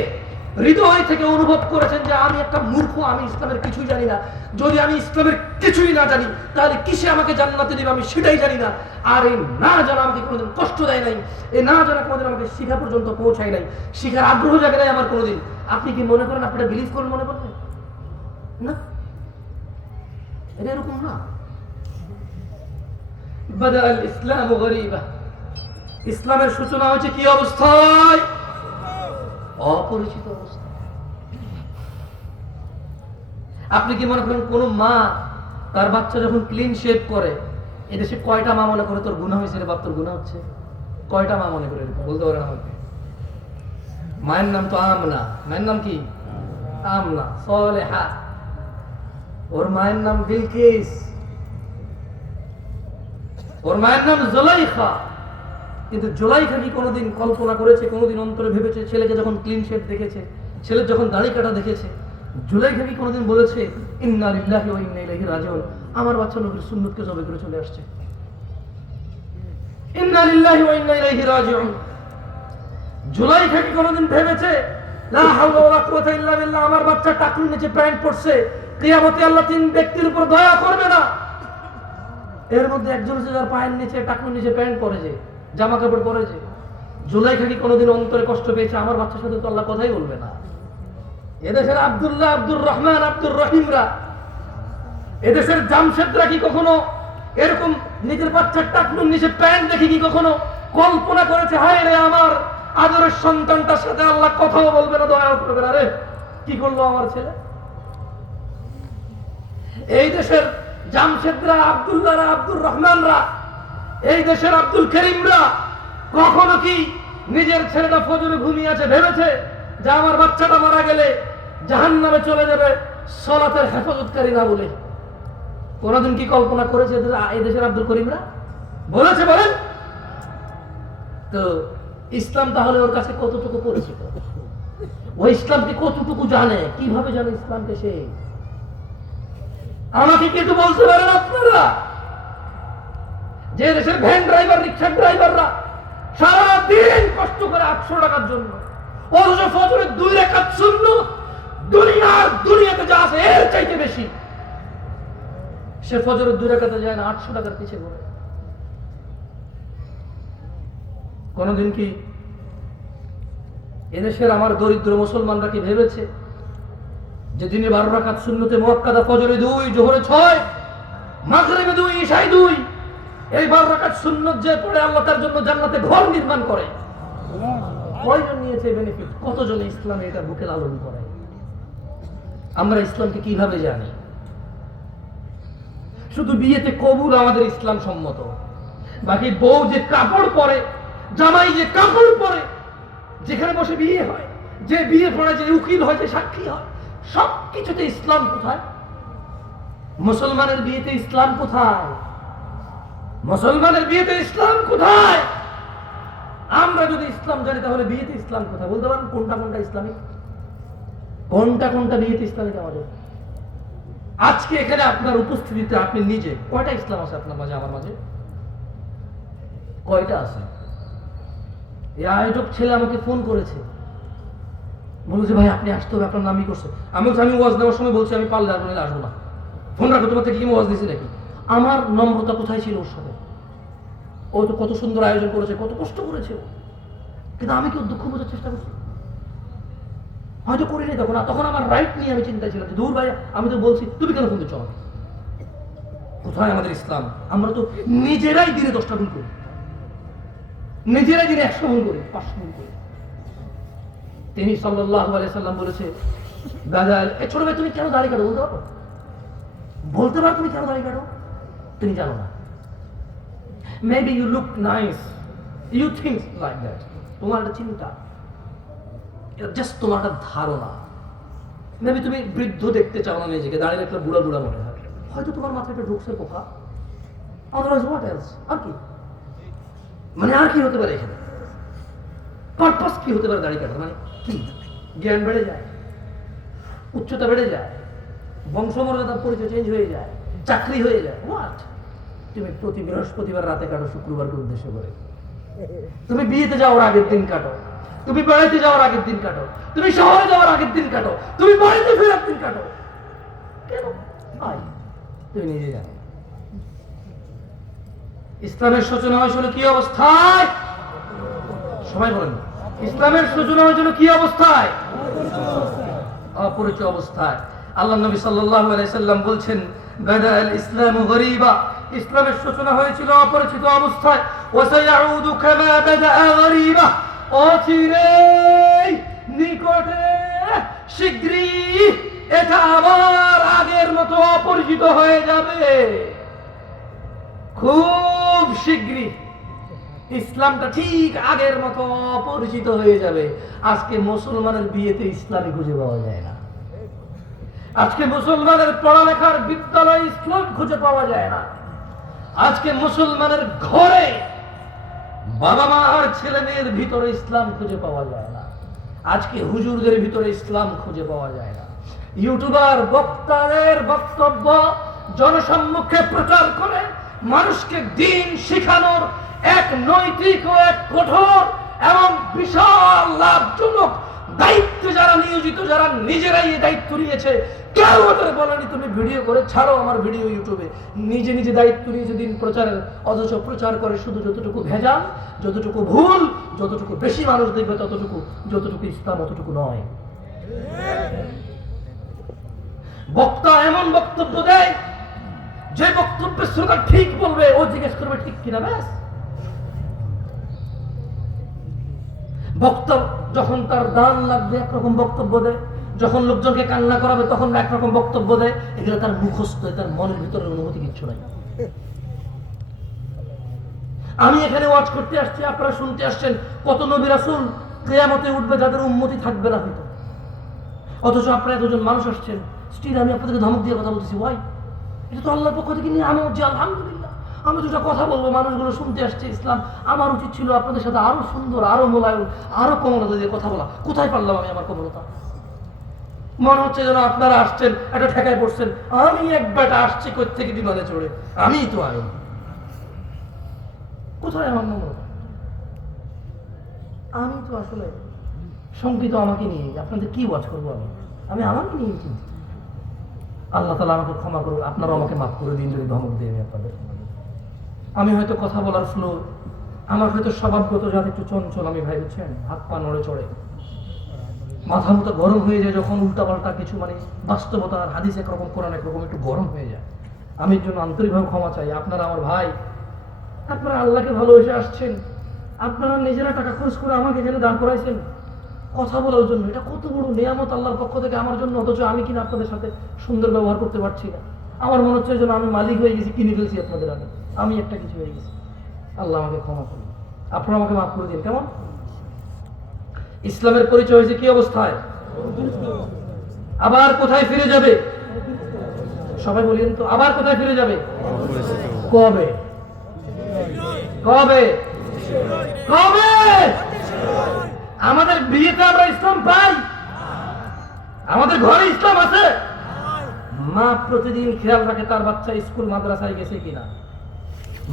হৃদয় থেকে অনুভব করেছেন যে আমি একটা মূর্খ, আমি ইসলামের কিছুই জানি না? যদি আমি ইসলামের কিছুই না জানি তাহলে কিসে আমাকে জান্নাতে দিবে আমি সেটাই জানি না। আর এই না জানা আমাকে কোনোদিন কষ্ট দেয় নাই, এই না জানা কোনোদিন আমাকে শিখা পর্যন্ত পৌঁছায় নাই, শিখার আগ্রহ জাগে নাই আমার কোনোদিন। আপনি কি মনে করেন আপনি এটা বিলিভ করেন? মনে করেন না, এটা এরকম না। বাদাল ইসলামু গরীবা, ইসলামের সূচনা হয়েছে কি অবস্থায়? অপরিচিত অবস্থা। আপনি কি মনে করেন কোন মা তার বাচ্চা যখন ক্লিন শেভ করে, এদেশে কয়টা মা মনে করে তোর গুনাহ হয়েছে রে বাপ, তোর গুনাহ হচ্ছে? কয়টা মা মনে করে? বলতে পারেন আমাকে? মায়ের নাম তো আমনা। মায়ের নাম কি? আমনা সালেহা। ওর মায়ের নাম বিলকিস, ওর মায়ের নাম জুলাইখা। কিন্তু জুলাইখা কি কোনোদিন কল্পনা করেছে, কোনোদিন অন্তরে ভেবেছে ছেলেকে যখন ক্লিন শেভ দেখেছে, ছেলের যখন দাড়ি কাটা দেখেছে, জুলাইখা কি কোনোদিন বলেছে ইন্না লিল্লাহি ওয়া ইন্না ইলাইহি রাজিউন? আমার বাচ্চা নবীর সুন্নতকে জবে করে চলে আসছে। ইন্না লিল্লাহি ওয়া ইন্না ইলাইহি রাজিউন। জুলাইখা কি কোনোদিন ভেবেছে লা হাওলা ওয়ালা কুওয়াতা ইল্লা বিল্লাহ, আমার বাচ্চা টাকলুর নিচে প্যান্ট পরছে, কিয়ামতে আল্লাহ তিন ব্যক্তির উপর দয়া করবে না? এর মধ্যে একজন আছে যার পায়ের নিচে টাকলুর নিচে প্যান্ট পরেছে, জামা কাপড় পরেছে। জুলাইখা কি কোনোদিন অন্তরে কষ্ট পেয়েছে আমার বাচ্চার সাথে তো আল্লাহ কথাই বলবে না? এদেশের আব্দুল্লাহ, আব্দুর রহমান, আব্দুর রহিমরা, এদেশের জামশেদরা কি কখনো এরকম নিজের বাচ্চার টাকলুর নিচে প্যান্ট দেখে কি কখনো কল্পনা করেছে হায় রে আমার আদরের সন্তানটার সাথে আল্লাহ কথাও বলবে না, দয়াও করবে না, রে কি করলো আমার ছেলে? এই দেশের জামশেদরা, আব্দুল্লাহরা, আব্দুর রহমানরা, এই দেশের আব্দুল করিমরা কখনো কি নিজের ছেলেটা ফজরে ঘুমিয়ে আছে ভেবেছে যে আমার বাচ্চাটা মারা গেলে জাহান্নামে চলে যাবে সালাতের হেফাজতকারী না বলে? কোনদিন কি কল্পনা করেছে এই দেশের আব্দুল করিমরা? বলেছে? বলেন তো। ইসলাম তাহলে ওর কাছে কতটুকু পরিচিত? ও ইসলামকে কতটুকু জানে? কিভাবে জানে ইসলামকে সে? আমাকে কি একটু বলতে পারেন আপনারা যে দেশের ভ্যান ড্রাইভার, রিক্সা ড্রাইভাররা সারাদিন কষ্ট করে 800 টাকার জন্য, অথচ ফজরের 2 রাকাত সুন্নাত দুনিয়াতে যা আছে এর চাইতে বেশি, সে ফজরের 2 রাকাতে যায় না, 800 টাকার পিছে ঘোরে। কোনদিন কি এদেশের আমার দরিদ্র মুসলমানরা কি ভেবেছে যে দিনে 12 রাকাত সুন্নতে মুআক্কাদা, ফজরে 2, জোহরে 6, মাগরিবে 2, ইশায় 2, এই 12 রাকাত সুন্নত যে পড়ে আল্লাহ তার জন্য জান্নাতে ঘর নির্মাণ করে? কয়জন নিয়েছে বেনিফিট? কতজন ইসলামে এটা বুকে লালন করে? আমরা ইসলামকে কিভাবে জানি? শুধু বিয়েতে কবুল আমাদের ইসলাম সম্মত, বাকি বউ যে কাপড় পরে, জামাই যে কাপড় পরে, যেখানে বসে বিয়ে হয়, যে বিয়ে পড়ে, যে উকিল হয়, যে সাক্ষী হয়, সবকিছুতে ইসলাম কোথায়? মুসলমানের বিয়েতে ইসলাম কোথায়? মুসলমানের বিয়েতে ইসলাম কোথায়? আমরা যদি ইসলাম জানি তাহলে বিয়েতে ইসলাম কোথায়? বলতে পারেন কোনটা কোনটা ইসলামিক, কোনটা কোনটা বিয়েতে ইসলামিক আমাদের? আজকে এখানে আপনার উপস্থিতিতে আপনি নিজে কয়টা ইসলাম আছে আপনার মাঝে, আমার মাঝে? কয়টা আছে? এই আয়োজক ছেলে আমাকে ফোন করেছে, বলেছে ভাই আপনি আসতে হবে, আপনার নামই করছে। আমি ওয়াজ দেওয়ার সময় বলছি আমি পারলে আর আসবো না, ফোন রাখো, তোমার থেকে কি ওয়াজ দিয়েছি নাকি? আমার নম্রতা কোথায় ছিল ওর সাথে? ও তো কত সুন্দর আয়োজন করেছে, কত কষ্ট করেছে, কিন্তু আমি কি ওর দুঃখ বোঝার চেষ্টা করছি? হয়তো করিনি তখন। তখন আমার রাইট নিয়ে আমি চিন্তা ছিলাম যে দূর ভাই, আমি তো বলছি, তুমি কেন ফোন দিচ্ছ আমাকে? কোথায় আমাদের ইসলাম? আমরা তো নিজেরাই দিনে 10টা ভুল করি, নিজেরাই দিনে 100 ভুল করি, 500 ভুল করি। তিনি সাল্লাল্লাহু আলাইহি সাল্লাম বলেছে, ছোট ভাই তুমি কেন দাড়ি কাটো? বলতে পারো? বলতে পারো তুমি কেন দাড়ি কাটো? তুমি জানো না। Maybe you look nice, you think like that. তোমার একটা চিন্তা, জাস্ট তোমার একটা ধারণা। মেবি তুমি বৃদ্ধ দেখতে চাও না নিজেকে, দাঁড়িয়ে রাখলে বুড়া বুড়া মনে হয়। হয়তো তোমার মাথায় একটা ঢুকছে পোকা, আদারওয়াইজ হোয়াট এলস? আর কি মানে, আর কি হতে পারে এখানে? পারপাস কি হতে পারে দাড়ি কাটা? মানে কি? জ্ঞান বেড়ে যায়, উচ্চতা বেড়ে যায়, বংশমর্যাদার পরিচয় চেঞ্জ হয়ে যায়, চাকরি হয়ে যায়, হোয়াট? তুমি প্রতি বৃহস্পতিবার রাতে কাটো, শুক্রবারকে উদ্দেশ্য করে। তুমি বিয়েতে যাওয়ার আগের দিন কাটো, তুমি বাড়িতে যাওয়ার আগের দিন কাটো, তুমি শহরে যাওয়ার আগের দিন কাটো, তুমি বাড়িতে ফেরার দিন কাটো। কেন? তুমি নিজে জানো। ইসলামের সূচনা হয়েছিল কি অবস্থায়? সবাই বলেন, ইসলামের সূচনা হয়েছিল কি অবস্থায়? অপরিচিত অবস্থায়। আল্লাহ নবী সাল্লাল্লাহু আলাইহি সাল্লাম বলছেন, বাদাল ইসলামু গরীবা, ইসলামের সূচনা হয়েছিল অপরিচিত অবস্থায়। ওয়া সায়াউদু কামা বাদা গরীবা, অচিরেই, নিকটে, শীঘ্রই এটা আবার আগের মতো অপরিচিত হয়ে যাবে। খুব শীঘ্রই ইসলামটা ঠিক আগের মতো অপরিচিত হয়ে যাবে। আজকে মুসলমানের বিয়েতে ইসলামই খুঁজে পাওয়া যায় না। আজকে মুসলমানের পড়ালেখার বিদ্যালয়ে ইসলাম খুঁজে পাওয়া যায় না। আজকে মুসলমানের ঘরে বাবা মা আর ছেলে মেয়ের ভিতরে ইসলাম খুঁজে পাওয়া যায় না। আজকে হুজুরদের ভিতরে ইসলাম খুঁজে পাওয়া যায় না। ইউটিউবার বক্তাদের বক্তব্য জনসম্মুখে প্রচার করে মানুষকে দিন শিখানোর এক নৈতিক ও এক কঠোর এবং বিশাল লাভজনক দায়িত্ব যারা নিয়োজিত, যারা নিজেরাই এই দায়িত্ব নিয়েছে, কেউ ওদের বলেনি তুমি ভিডিও করে ছাড়ো আমার ভিডিও ইউটিউবে। নিজে নিজে দায়িত্ব নিয়েছে দিন প্রচারের, অথচ প্রচার করে শুধু যতটুকু ভেজাল, যতটুকু ভুল, যতটুকু বেশি মানুষ দেখবে ততটুকু, যতটুকু ইসলাম অতটুকু নয়। বক্তা এমন বক্তব্য দেয় যে বক্তব্যের শ্রোতা ঠিক বলবে, ও জিজ্ঞেস করবে ঠিক কিনা, ব্যাস। বক্তা যখন তার দান লাগবে একরকম বক্তব্য দেয়, যখন লোকজনকে কান্না করাবে তখন একরকম বক্তব্য দেয়। এগুলো তার মুখস্থ, তার মনের ভিতরের অনুভূতি কিচ্ছু নাই। আমি এখানে ওয়াজ করতে আসছি, আপনারা শুনতে আসছেন, কত নবী রাসূল কিয়ামতে উঠবে যাদের উম্মতি থাকবে না হয়তো, অথচ আপনারা এতজন মানুষ আসছেন, স্টিল আমি আপনাদেরকে ধমক দিয়ে কথা বলতেছি। ওয়াই? এটা তো আল্লাহর পক্ষ থেকে নিয়ে আমার যে আলহামদুলিল্লাহ আমি দুটা কথা বলবো, মানুষগুলো শুনতে আসছে ইসলাম। আমার উচিত ছিল আপনাদের সাথে আরো সুন্দর, আরো মোলায়েম, আরো কোমলতা দিয়ে কথা বলা। কোথায় পারলাম আমি আমার কোমলতা? মনে হচ্ছে যেন আপনারা আসছেন একটা ঠেকায় পড়ছেন, আমি এক বেটা আসছি কই থেকে বিমানে চড়ে, আমি তো আইন। কোথায় আমার নম্রতা? আমি তো আসলে শঙ্কিত আমাকে নিয়ে। আপনাদের কি ওয়াজ করবো আমি? আমি আমাকে নিয়ে চিন্তিত। আল্লাহ তাআলা আমাকে ক্ষমা করুন, আপনারা আমাকে মাফ করে দিন যদি ধমক দিয়ে আমি আপনাদের। আমি হয়তো কথা বলার ফ্লো, আমার হয়তো স্বভাবগত যাতে একটু চঞ্চল, আমি ভাই বুঝছেন, হাত পা নড়ে চড়ে, মাথা মতো গরম হয়ে যায় যখন উল্টাপাল্টা কিছু, মানে বাস্তবতা আর হাদিস একরকম, কোরআন একরকম, একটু গরম হয়ে যায়। আমি এর জন্য আন্তরিকভাবে ক্ষমা চাই। আপনারা আমার ভাই, আপনারা আল্লাহকে ভালোবেসে আসছেন, আপনারা নিজেরা টাকা খরচ করে আমাকে এখানে দান করাইছেন কথা বলার জন্য। এটা কত বড় নিয়ামত আল্লাহর পক্ষ থেকে আমার জন্য, অথচ আমি কিনা আপনাদের সাথে সুন্দর ব্যবহার করতে পারছি না। আমার মনে হচ্ছে যেন আমি মালিক হয়ে গেছি, কিনে ফেলছি আপনাদের আগে, আমি একটা কিছু হয়ে গেছি। আল্লাহ আমাকে ক্ষমা করুন, আপনারা আমাকে মাফ করে দিন। কেমন ইসলামের পরিচয় হয়েছে কি অবস্থায়, আবার কোথায় ফিরে যাবে? সবাই বলেন তো, আবার কোথায় ফিরে যাবে? কবে? কবে? কবে? আমাদের বিয়েতে আমরা ইসলাম পাই? আমাদের ঘরে ইসলাম আছে? মা প্রতিদিন খেয়াল রাখে তার বাচ্চা স্কুল মাদ্রাসায় গেছে কিনা,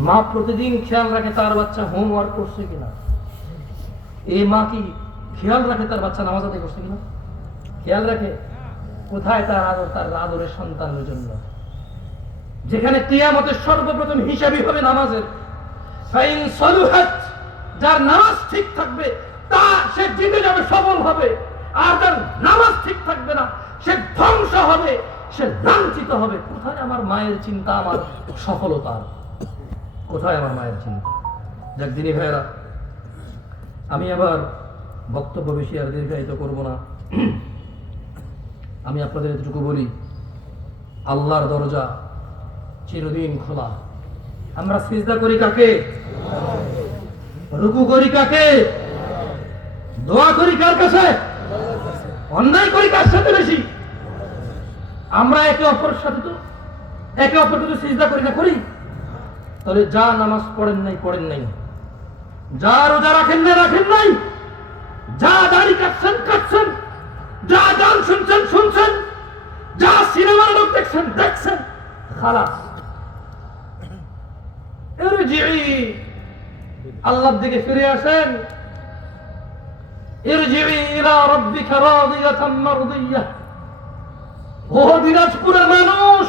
মা প্রতিদিন খেয়াল রাখে তার বাচ্চা হোমওয়ার্ক করছে কিনা, এই মা কি খেয়াল রাখে তার বাচ্চা নামাজ আদায় করছে কিনা? খেয়াল রাখে? কোথায় তার আদর, তার আদরের সন্তানের জন্য? যেখানে কিয়ামতের সর্বপ্রথম হিসাবই হবে নামাজের। ফাইন সলুহাত, যার নামাজ ঠিক থাকবে তা সে জিতে যাবে, সফল হবে। আর যার নামাজ ঠিক থাকবে না সে ধ্বংস হবে, সে লাঞ্ছিত হবে। কোথায় আমার মায়ের চিন্তা, আমার সফলতার? কোথায় আমার মায়ের চিন্তা? যাক দিনী ভাইয়েরা, আমি আবার বক্তব্য বেশি আর দীর্ঘায়িত করব না। আমি আপনাদের এতটুকু বলি, আল্লাহর দরজা চিরদিন খোলা। আমরা সিজদা করি কাকে? রুকু করি কাকে? দোয়া করি কার কাছে? অন্যায় করি কার সাথে বেশি? আমরা একে অপরের সাথে তো একে অপরকে তো সিজদা করি না, করি? তাহলে যা নামাজ পড়েন নাই পড়েন নাই, যা রোজা রাখেন না রাখেন নাই, যা দাড়ি কাটছেন কাটছেন, যা গান শুনছেন শুনছেন, যা সিনেমা নাটক দেখছেন দেখছেন, খালাস। ইরজিই, আল্লাহর দিকে ফিরে আসেন। ইরজিই ইলা রাব্বিকা রাদিয়াতাম মারদিয়াহ। ও দিনাজপুরের মানুষ,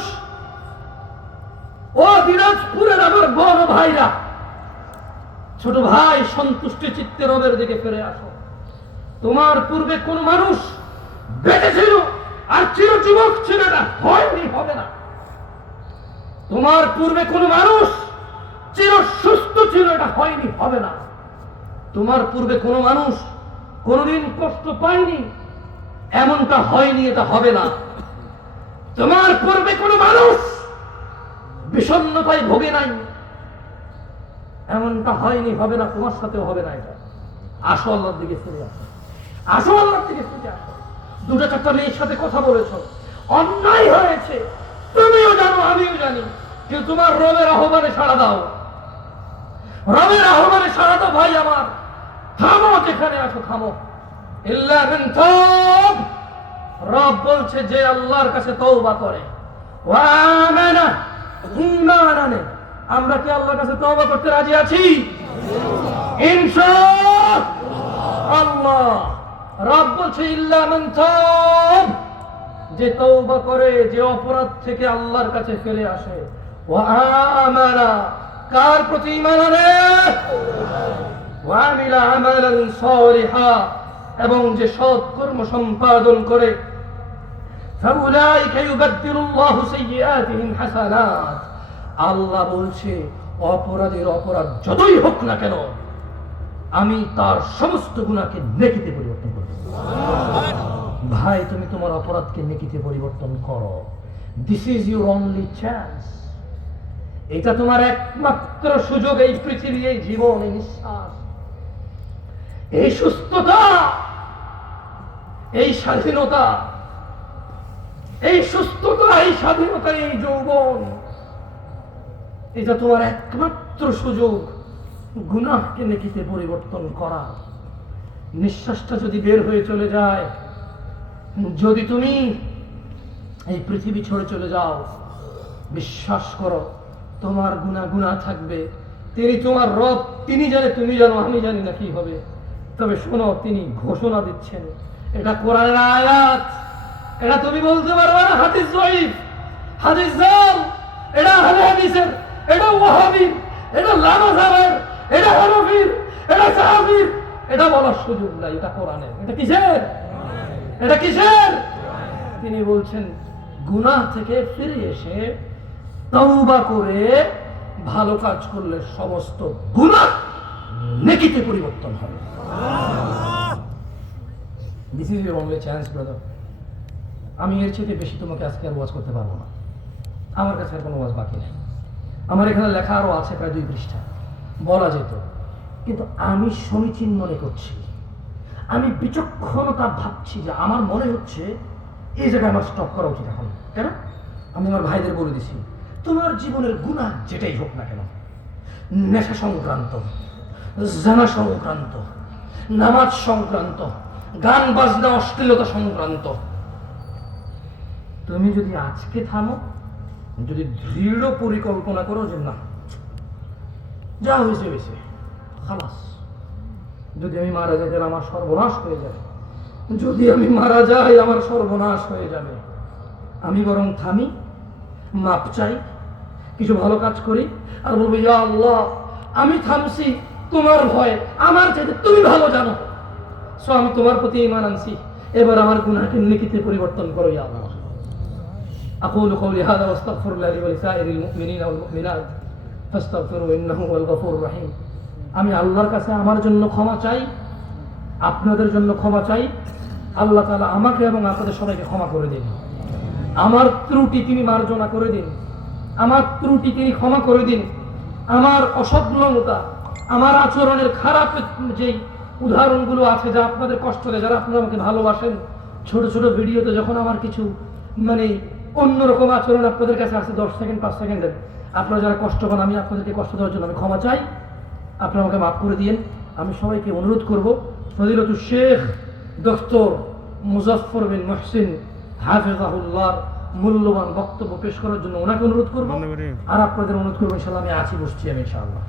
ও দিনাজপুরের আমার বড় ভাইরা, ছোট ভাই, সন্তুষ্টি চিত্তে রবের দিকে ফিরে আসো। তোমার পূর্বে কোন মানুষ বেঁচে ছিল আর চির যুবক ছিল না, হয়নি, হবে না। তোমার পূর্বে কোন মানুষ চির সুস্থ ছিল, এটা হয়নি, হবে না। তোমার পূর্বে কোন মানুষ কোনদিন কষ্ট পায়নি, এমনটা হয়নি, এটা হবে না। তোমার পূর্বে কোন মানুষ বিষণ্ণতায় ভোগে নাই, এমনটা হয়নি, হবে না, তোমার সাথেও হবে না। এটা আসো, আল্লাহর দিকে ফিরে আসো, আসো, আল্লাহর দিকে ফিরে আসো। দুটা চারটা মেয়ের সাথে কথা বলেছ, অন্যায় হয়েছে, তুমিও জানো আমিও জানি, কিন্তু তোমার রবের আহ্বানে সাড়া দাও, রবের আহ্বানে সাড়া দাও। ভাই আমার, থামো, যেখানে আছো থামো। ইল্লা মান তাব, রব বলছে যে আল্লাহর কাছে তওবা করে, ওয়া আমানা, ঈমান আনে। আমরা কি আল্লাহর কাছে তওবা করতে রাজি আছি? ইনশাআল্লাহ। রব বলছে ইল্লা মান তাব, যে তওবা করে, যে অপরাধ থেকে আল্লাহর কাছে ফিরে আসে, ওয়া আমানা, কার প্রতি ঈমান আনে, ওয়া আমিলা আমালান সালিহা, এবং যে সৎ কর্ম সম্পাদন করে, ফাউলাইকা ইউবাদদিলুল্লাহু সাইয়্যাতিহিম হাসানাত। আল্লাহ বলছে অপরাধের অপরাধ যতই হোক না কেন, আমি তার সমস্ত গুনাহকে নেকিতে পরিবর্তন করব। ভাই, তুমি তোমার অপরাধকে নেকিতে পরিবর্তন করো। This is your only chance. এটা তোমার একমাত্র সুযোগ। এই পৃথিবী, এই জীবন, এই নিঃশ্বাস, এই সুস্থতা, এই স্বাধীনতা, এই সুস্থতা, এই স্বাধীনতা, এই যৌবন, এটা তোমার একমাত্র সুযোগ গুনাহকে নেকিতে পরিবর্তন করা। নিঃশ্বাসটা যদি বের হয়ে চলে যায়, যদি তুমি এই পৃথিবী ছেড়ে চলে যাও, বিশ্বাস করো তোমার গুনাহ থাকবে। তিনি তোমার রব, তিনি জানে, তুমি জানো, আমি জানি না কি হবে। তবে শোনো, তিনি ঘোষণা দিচ্ছেন, এটা কোরআনের আয়াত, এটা তুমি বলতে পারবে না হাদিস জয়ীফ, হাদিস জাল, এটা আহলে হাদিসের, এটা ওয়াহাবীর, এটা লামাযাবের, এটা হানাফির, এটা সাহাবীর, এটা বলার সুযোগ নাই। এটা কোরআনের। এটা কিসের? এটা কিসের? তিনি বলছেন গুনাহ থেকে ফিরে এসে তওবা করে ভালো কাজ করলে সমস্ত গুনাহ নেকিতে পরিবর্তন হবে। This is your only chance brother. আমি এর চেয়ে বেশি তোমাকে আজকে আর ওয়াজ করতে পারবো না। আমার কাছে আর কোনো ওয়াজ বাকি নেই। আমার এখানে লেখা আরো আছে প্রায় 2 পৃষ্ঠা, বলা যেত, কিন্তু আমি সমীচীন মনে করছি, আমি বিচক্ষণতা ভাবছি যে আমার মনে হচ্ছে এই জায়গায় আমার স্টপ করা উচিত এখন। কেন? আমি আমার ভাইদের বলে দিছি, তোমার জীবনের গুনাহ যেটাই হোক না কেন, নেশা সংক্রান্ত, জানা সংক্রান্ত, নামাজ সংক্রান্ত, গান বাজনা অশ্লীলতা সংক্রান্ত, তুমি যদি আজকে থামো, যদি দৃঢ় পরিকল্পনা করো যে না, যা হয়েছে হয়েছে, খালাস, যদি আমি মারা যাই তাহলে আমার সর্বনাশ হয়ে যাবে, যদি আমি মারা যাই আমার সর্বনাশ হয়ে যাবে, আমি বরং থামি, মাপ চাই, কিছু ভালো কাজ করি, আর বলবো ইয়া আল্লাহ, আমি থামছি তোমার ভয়, আমার চাইতে তুমি ভালো জানো, সো আমি তোমার প্রতি ঈমান আনছি, এবার আমার গুনাহকে নেকিতে পরিবর্তন করো ইয়া আল্লাহ। أقول قولي هذا واستغفر الله لي ولسائر المؤمنين والمؤمنات فاستغفروا إنه هو الغفور الرحيم। আমি আল্লাহর কাছে আমার জন্য ক্ষমা চাই, আপনাদের জন্য ক্ষমা চাই। আল্লাহ তাআলা আমাকে এবং আপনাদের সবাইকে ক্ষমা করে দিন। আমার ত্রুটি তিনি মার্জনা করে দিন, আমার ত্রুটি তিনি ক্ষমা করে দিন। আমার অসৎলতা, আমার আচরণের খারাপ যেই উদাহরণগুলো আছে যা আপনাদের কষ্ট দেয়, যারা আপনারা আমাকে ভালোবাসেন, ছোট ছোট ভিডিওতে যখন আমার কিছু মানে অন্যরকম আচরণ আপনাদের কাছে আছে 10 সেকেন্ড 5 সেকেন্ডের, আপনারা যারা কষ্ট পান, আমি আপনাদেরকে কষ্ট দেওয়ার জন্য আমি ক্ষমা চাই, আপনারা আমাকে মাফ করে দিয়েন। আমি সবাইকে অনুরোধ করব, ফজিলতুল শেখ ডক্টর মুজাফফর বিন মুহসিন হাফিজাহুল্লাহর মূল্যবান বক্তব্য পেশ করার জন্য ওনাকে অনুরোধ করব, আর আপনাদের অনুরোধ করবো ইনশাআল্লাহ, আমি আছি, বসছি আমি ইনশাআল্লাহ।